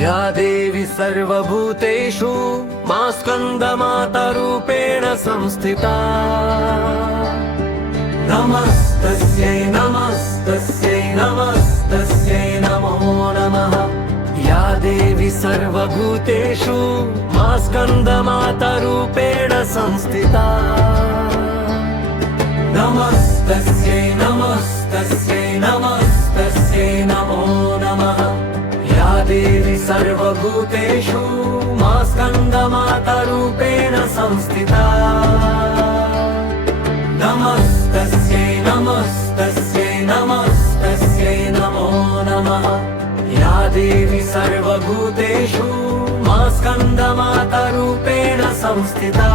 या देवी सर्वभूतेषु मा स्कन्दमातारूपेण संस्थिता। नमस्तस्यै नमस्तस्यै नमस्तस्यै नमो नमः। या देवी सर्वभूतेषु मा स्कन्दमातारूपेण संस्थिता। नमस्तस्यै नमस्तस्यै नमस्तस्यै नमो नमः। या देवी सर्वभूतेषु मा स्कन्दमातारूपेण संस्थिता। नमस्तस्यै नमस्तस्यै नमस्तस्यै नमो नमः। या देवी सर्वभूतेषु मा स्कन्दमातारूपेण संस्थिता।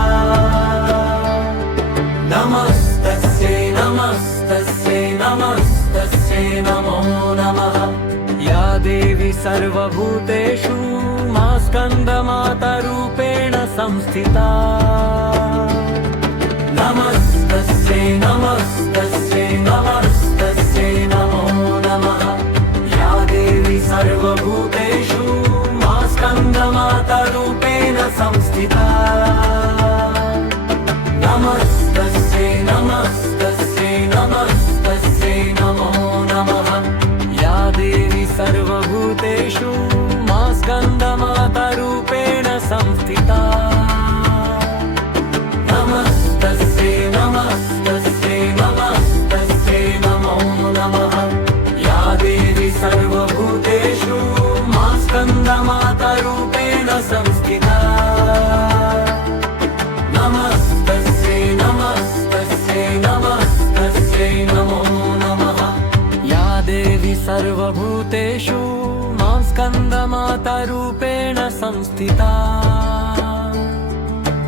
नमस्तस्यै नमस्तस्यै नमस्तस्यै नमो नमः। या देवी सर्वभूतेषु मा स्कन्दमातारूपेण संस्थिता। नमस्तस्यै नमस्तस्यै नमस्तस्यै नमो नमः। या देवी सर्वभूतेषु मा स्कन्दमातारूपेण संस्थिता। नमस्तस्यै नमस्तस्यै नमस्तस्यै नमो नमः। या देवी सर्वभूतेषु मा स्कन्दमातारूपेण संस्थिता। नमस्तस्यै नमस्तस्यै नमस्तस्यै नमो नमः। या देवी सर्वभूतेषु मा स्कन्दमातारूपेण संस्थिता। नमस्तस्यै नमस्तस्यै नमस्तस्यै नमो नमः। या देवी सर्वभूतेषु मा स्कन्दमातारूपेण संस्थिता।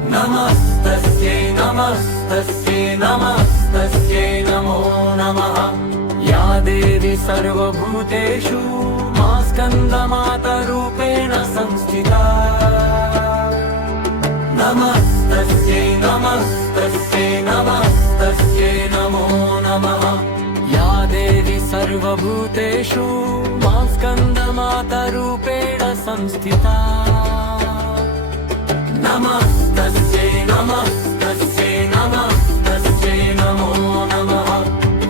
नमस्तस्यै नमस्तस्यै नमस्तस्यै नमो नमः। या देवी सर्वभूतेषु मा स्कन्दमातारूपेण संस्थिता। नमस्तस्यै नमस्तस्यै नमस्तस्यै नमो नमः। या देवी सर्वभूतेषु मा स्कन्दमातारूपेण संस्थिता। नमस्तस्यै नमस्तस्यै नमस्तस्यै नमो नमः।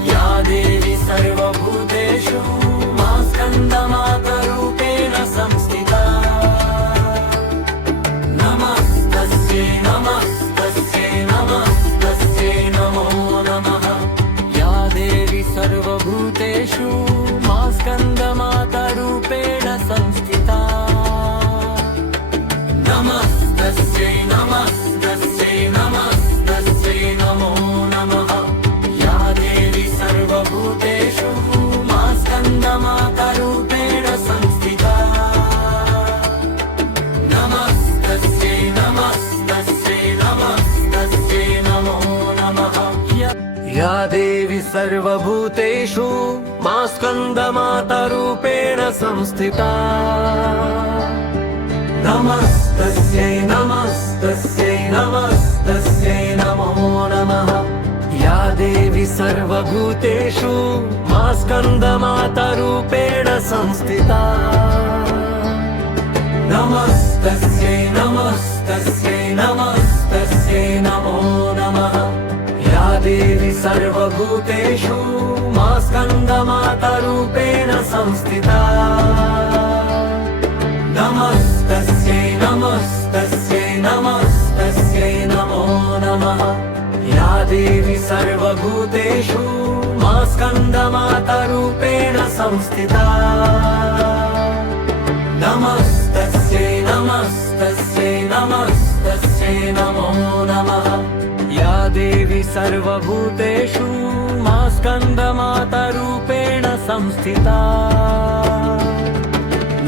या देवी सर्वभूतेषु मा स्कन्दमातारूपेण संस्थिता। नमस्तस्यै नमस्तस्यै नमस्तस्यै नमो नमः। या देवी सर्वभूतेषु मा स्कन्दमातारूपेण संस्थिता। नमस्तस्यै नमस्तस्यै नमस्तस्यै नमो नमः। या देवी सर्वभूतेषु मा स्कन्दमातारूपेण संस्थिता। नमस्तस्यै नमस्तस्यै नमस्तस्यै नमो नमः। या देवी सर्वभूतेषु मा स्कन्दमातारूपेण संस्थिता। नमस्तस्यै नमस्तस्यै नमस्तस्यै नमो नमः। या देवी सर्वभूतेषु मा स्कन्दमातारूपेण संस्थिता। नमस्तस्यै नमस्तस्यै नमस्तस्यै नमो नमः। या देवी सर्वभूतेषु मा स्कन्दमातारूपेण संस्थिता। नमस्तस्यै नमस्तस्यै नमस्तस्यै नमो नमः। या देवी सर्वभूतेषु मा स्कन्दमातारूपेण संस्थिता। नमस्तस्यै नमस्तस्यै नमस्तस्यै नमो नमः। या देवी सर्वभूतेषु मा स्कन्दमातारूपेण संस्थिता।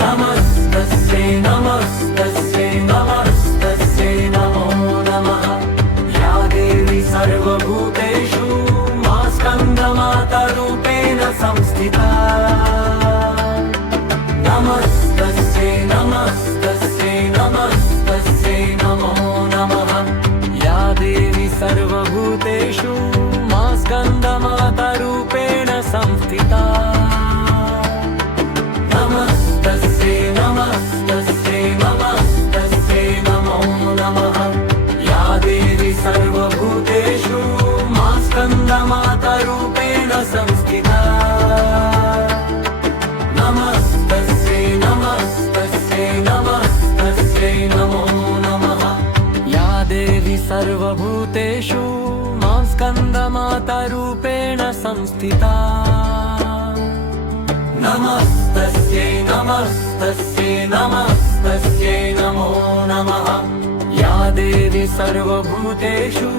नमस्तस्यै नमस्तस्यै नमस्तस्यै नमो नमः। या देवी सर्वभूतेषु मा स्कन्दमातारूपेण संस्थिता। नमस्तस्यै नमस्तस्यै नमस्तस्यै नमो नमः। या देवी सर्वभूतेषु मा स्कन्दमातारूपेण संस्थिता। नमस्तस्यै नमस्तस्यै संस्थिता नमस्तस्यै नमस्तस्यै नमस्तस्यै नमो नमः या देवी सर्वभूतेषु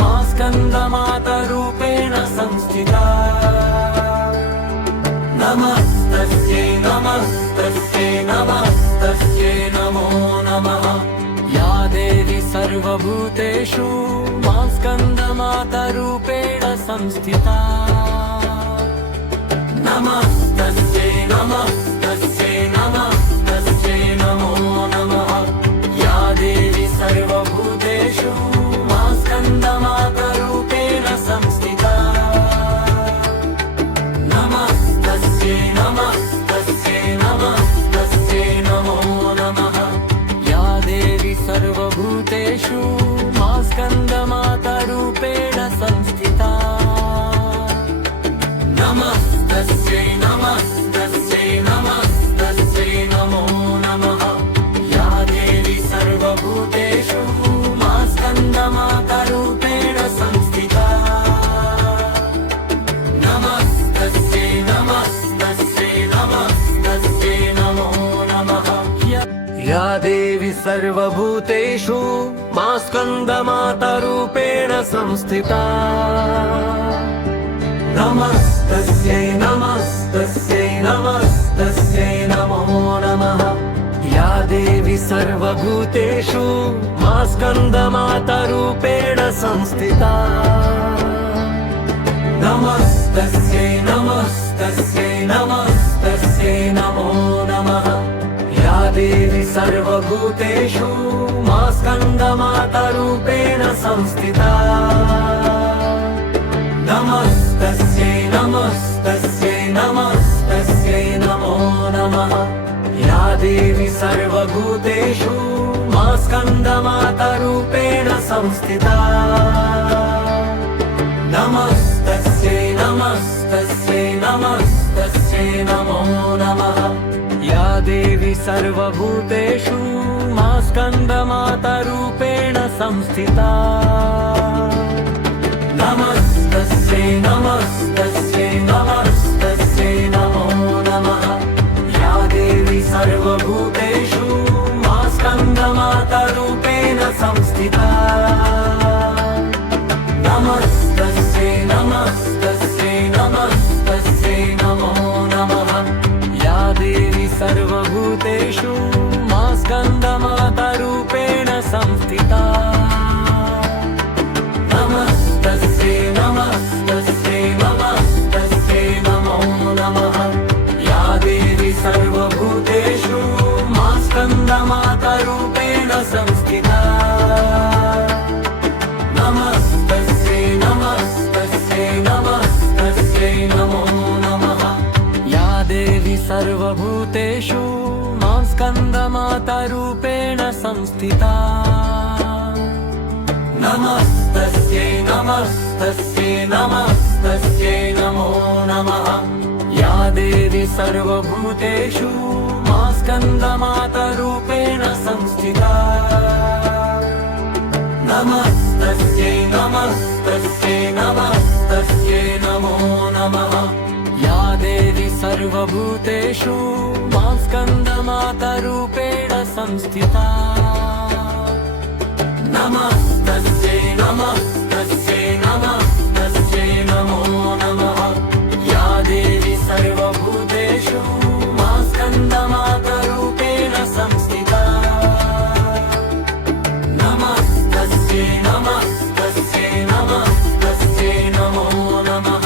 मा स्कन्दमातरूपेण संस्थिता नमस्तस्यै नमस्तस्यै नमस्तस्यै नमो नमः या देवी सर्वभूतेषु मा स्कन्दमातरूपेण संस्थिता नमस्तस्यै नमस्तस्यै नमस्तस्यै नमो नमः या देवी सर्वभूतेषु मा स्कन्दमातरूपेण संस्थिता नमस्तस्यै नमस्तस्यै नमस्तस्यै नमो नमः या देवी सर्वभूतेषु मा स्कन्दमातरूपेण संस्थिता नमस्तस्यै नमस्तस्यै नमस्तस्यै नमो नमः या देवी सर्वभूतेषु मा स्कन्दमातरूपेण संस्थिता नमस्तस्यै नमस्तस्यै नमस्तस्यै नमो नमः या देवी सर्वभूतेषु मा स्कन्दमातरूपेण संस्थिता नमस्तस्यै नमस्तस्यै नमस्तस्यै नमो नमः या देवी सर्वभूतेषु मा स्कन्दमातरूपेण संस्थिता नमस्तस्यै नमस्तस्यै नमस्तस्यै नमो नमः या देवी सर्वभूतेषु मा स्कन्दमातरूपेण संस्थिता नमस्तस्यै नमस्तस्यै नमस्तस्यै नमो नमः या देवी सर्वभूतेषु मा स्कन्दमातरूपेण संस्थिता नमस्तस्यै नमस्तस्यै नमस्तस्यै नमो नमः या देवी सर्वभूतेषु मा स्कन्दमातरूपेण संस्थिता नमस्तस्यै नमस्तस्यै नमस्तस्यै नमो नमः या देवी सर्वभूतेषु मा स्कन्दमातरूपेण संस्थिता नमस्तस्यै नमस्तस्यै नमस्तस्यै नमो नमः या देवी सर्वभूतेषु मा स्कन्दमातरूपेण संस्थिता नमस्तस्यै नमस्तस्यै नमस्तस्यै नमो नमः या देवी सर्वभूतेषु मा स्कन्दमातरूपेण संस्थिता नमस्तस्यै नमस्तस्यै नमस्तस्यै नमो नमः या देवी सर्वभूतेषु मा स्कन्दमातरूपेण संस्थिता नमस्तस्यै नमस्तस्यै नमस्तस्यै नमो नमः या देवी सर्वभूतेषु मा स्कन्दमातरूपेण संस्थिता नमस्तस्यै नमस्तस्यै नमस्तस्यै नमो नमः या देवी सर्वभूतेषु मा स्कन्दमातरूपेण संस्थिता नमस्तस्यै नमस्तस्यै नमस्तस्यै नमो नमः या देवी सर्वभूतेषु मा स्कन्दमातरूपेण संस्थिता नमस्तस्यै नमस्तस्यै नमस्तस्यै नमो नमः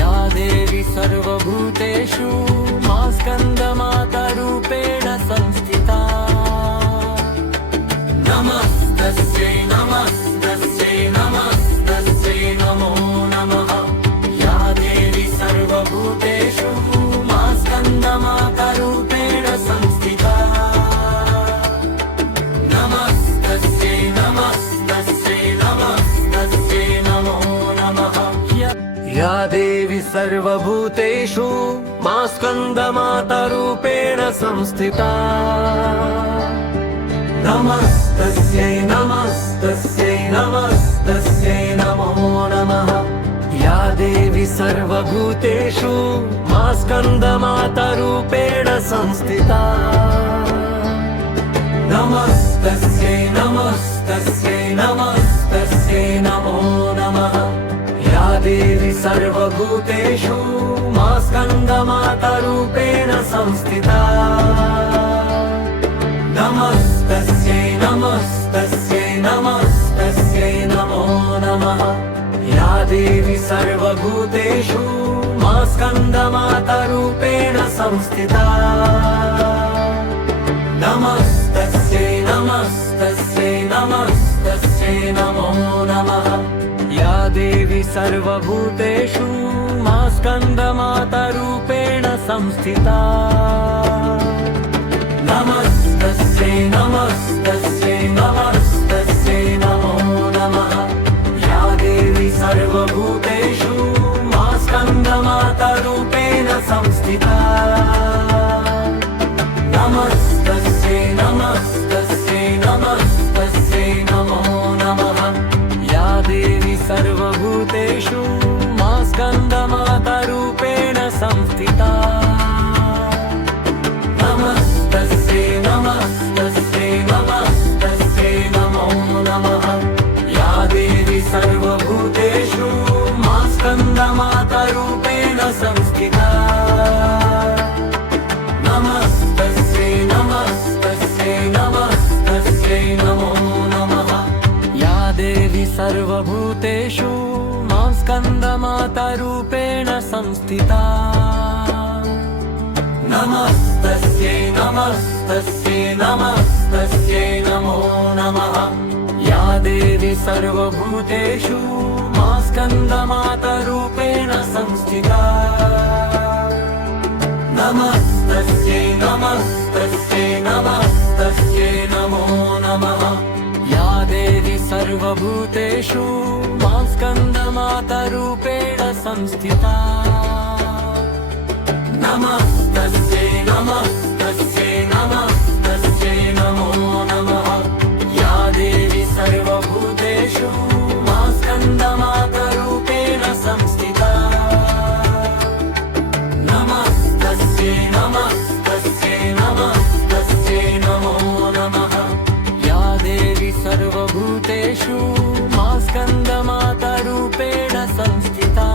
या देवी सर्वभूतेषु मा स्कन्दमातरूपेण संस्थिता नमस्तस्यै नमस्तस्यै नमस्तस्यै नमो नमः या देवी सर्वभूतेषु मा स्कन्दमातरूपेण संस्थिता नमस्तस्यै नमस्तस्यै नमस्तस्यै नमो नमः या देवी सर्वभूतेषु मा स्कन्दमातरूपेण संस्थिता नमस्तस्यै नमस्तस्यै नमस्तस्यै नमो नमः या देवी सर्वभूतेषु मा स्कन्दमातारूपेण संस्थिता नमस्तस्यै नमस्तस्यै नमस्तस्यै नमो नमः या देवी सर्वभूतेषु मा स्कन्दमातारूपेण संस्थिता नमस्तस्यै नमस्तस्यै नमस्तस्यै नमो नमः या देवी सर्वभूतेषु मा स्कन्दमातारूपेण संस्थिता नमस्तस्यै नमस्तस्यै नमस्तस्यै नमो नमः या देवी सर्वभूतेषु मा स्कन्दमातारूपेण संस्थिता नमस्तस्यै नमस्तस्यै नमस्तस्यै नमो नमः या देवी सर्वभूतेषु मा स्कन्दमातारूपेण संस्थिता नमस्तस्यै नमस्तस्यै नमस्तस्यै नमो नमः या देवी सर्वभूतेषु मा स्कन्दमातारूपेण संस्थिता नमस्तस्यै नमस्तस्यै नमस्तस्यै नमो नमः या देवी सर्वभूतेषु मा स्कन्दमातारूपेण संस्थिता नमस्तस्यै नमस्तस्यै नमस्तस्यै नमो नमः या देवी सर्वभूतेषु मा स्कन्दमातारूपेण संस्थिता नमस्तस्यै नमस्तस्यै नमस्तस्यै नमो नमः या देवी सर्वभूतेषु मा स्कन्दमातारूपेण संस्थिता नमस्तस्यै नमस्तस्यै नमस्तस्यै नमो नमः या देवी सर्वभूतेषु मा स्कन्दमातारूपेण संस्थिता नमस्तस्यै नमस्तस्यै नमस्तस्यै नमो नमः या देवी सर्वभूतेषु मा स्कन्दमातारूपेण संस्थिता नमस्तस्यै नमस्तस्यै नमस्तस्यै नमो नमः या देवी सर्वभूतेषु मा स्कन्दमातारूपेण संस्थिता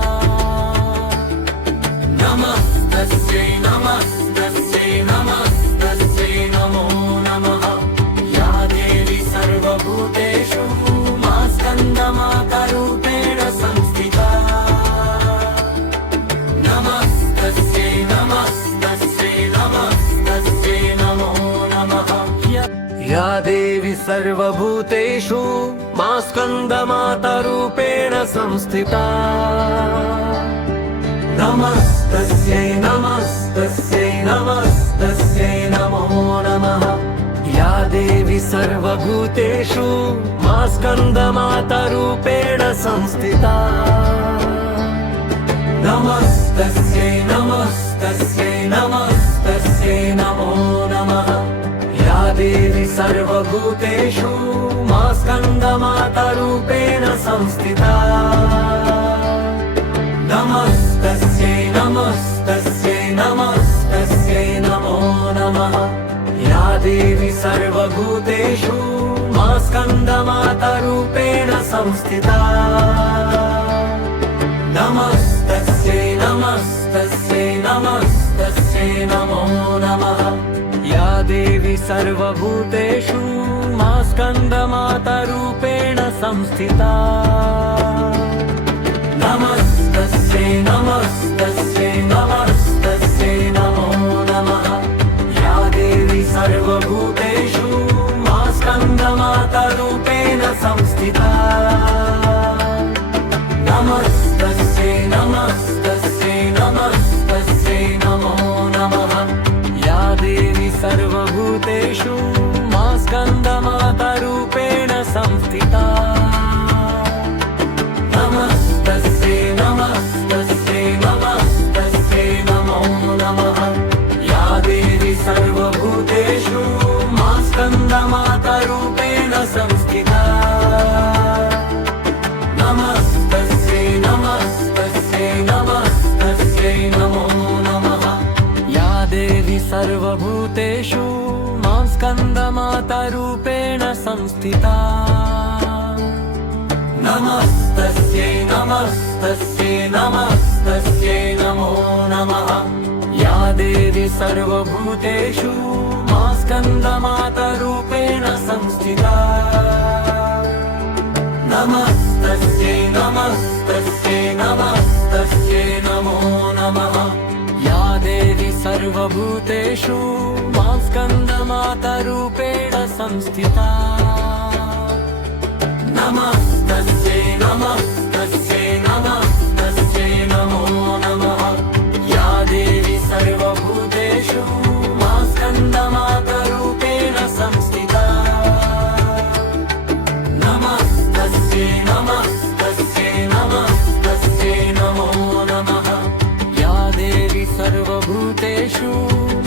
नमस्तस्यै नमस्तस्यै नमस्तस्यै नमो नमः या देवी सर्वभूतेषु मा स्कन्दमातारूपेण संस्थिता नमस्तस्यै नमस्तस्यै नमस्तस्यै नमो नमः या देवी सर्वभूतेषु मा स्कन्दमातारूपेण संस्थिता नमस्तस्यै नमस्तस्यै नमस्तस्यै नमो नमः या देवी सर्वभूतेषु मा स्कन्दमातारूपेण संस्थिता नमस्तस्यै नमस्तस्यै नमस्तस्यै नमो नमः या देवी सर्वभूतेषु मा स्कन्दमातारूपेण संस्थिता नमस्तस्यै नमस्तस्यै नमस्तस्यै नमो नमः या देवी सर्वभूतेषु मा स्कन्दमातारूपेण संस्थिता नमस्तस्यै नमस्तस्यै नमस्तस्यै नमो नमः या देवी सर्वभूतेषु मा स्कन्दमातारूपेण संस्थिता नमस्तस्यै नमस्तस्यै नमस्तस्यै नमो नमः या देवी सर्वभूतेषु मा स्कन्दमातारूपेण संस्थिता नमस्तस्यै नमस्तस्यै नमस्तस्यै नमो नमः या देवी सर्वभूतेषु मा स्कन्दमातारूपेण संस्थिता नमस्तस्यै नमस्तस्यै नमः देवी सर्वभूतेषु मां स्कन्दमातारूपेण संस्थिता नमस्तस्यै नमस्तस्यै नमस्तस्यै नमो नमः या देवी सर्वभूतेषु मां स्कन्दमातारूपेण संस्थिता नमस्तस्यै नमस्तस्यै नमस्तस्यै नमो नमः या देवी सर्वभूतेषु मां स्कन्दमातारूपेण संस्थिता नमस्तस्यै नमस्तस्यै नमस्तस्यै नमो नमः या देवी सर्वभूतेषु मां स्कन्दमातारूपेण संस्थिता नमस्तस्यै नमस्तस्यै नमस्तस्यै नमो नमः या देवी सर्वभूतेषु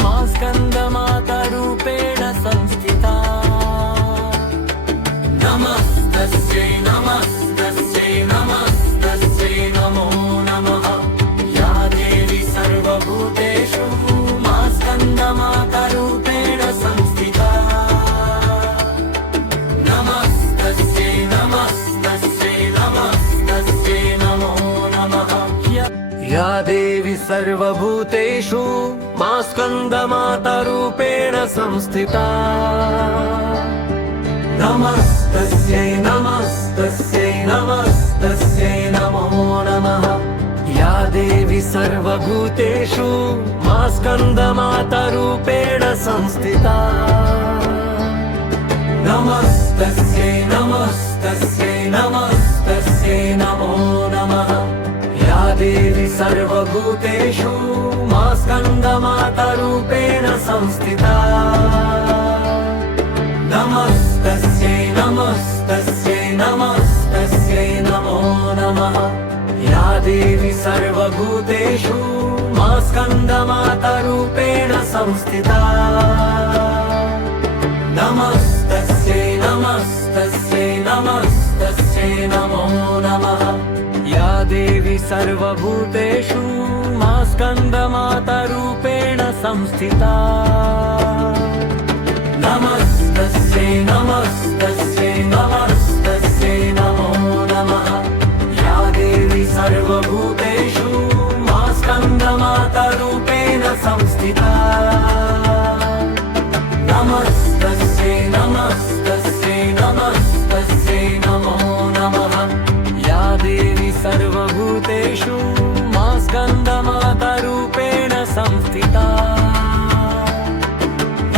मां स्कन्दमातारूपेण संस्थिता नमस्तस्यै नमस्तस्यै नमस्तस्यै नमो नमः या देवी सर्वभूतेषु मां स्कन्दमातारूपेण संस्थिता नमस्तस्यै नमस्तस्यै नमस्तस्यै नमो नमः या देवी सर्वभूतेषु मां स्कन्दमातारूपेण संस्थिता नमस्तस्यै नमस्तस्यै नमस्तस्यै नमो नमः या देवी सर्वभूतेषु मां स्कन्दमातारूपेण संस्थिता नमस्तस्यै नमस्तस्यै नमस्तस्यै नमो नमः या देवी सर्वभूतेषु मां स्कन्दमातारूपेण संस्थिता नमस्तस्यै नमस्तस्यै नमस्तस्यै नमो नमः या देवी सर्वभूतेषु मां स्कन्दमातारूपेण संस्थिता नमस्तस्यै नमस्तस्यै नमस्तस्यै नमो नमः या देवी सर्वभूतेषु मां स्कन्दमातारूपेण संस्थिता नमस्तस्यै नमस्तस्यै नमस्तस्यै नमो नमः या देवी सर्वभूतेषु मां स्कन्दमातारूपेण संस्थिता नमस्तस्यै नमस्तस्यै नमस्तस्यै नमो नमः या देवी सर्वभूतेषु मां स्कन्दमातारूपेण संस्थिता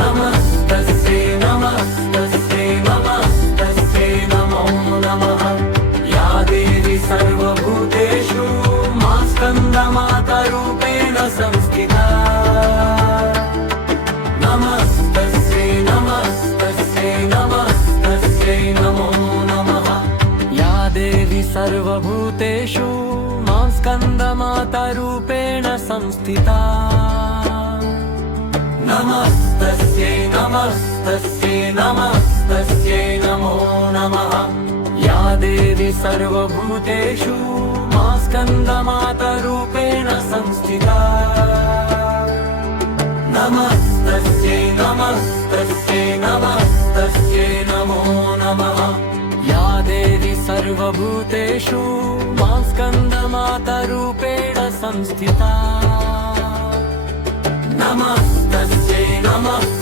नमस्तस्यै नमस्तस्यै नमस्तस्यै नमो नमः या देवी सर्वभूतेषु मां स्कन्दमातारूपेण संस्थिता नमस्तस्यै नमस्तस्यै नमस्तस्यै नमो नमः या देवी सर्वभूतेषु मां स्कन्दमातारूपेण संस्थिता नमस्तस्यै नमस्तस्यै नमस्तस्यै नमो नमः या देवी सर्वभूतेषु मां स्कन्दमातारूपेण संस्थिता नमस्तस्यै नमस्तस्यै नमस्तस्यै नमो नमः या देवी सर्वभूतेषु मां स्कन्दमातारूपेण संस्थिता नमस्तस्यै नमः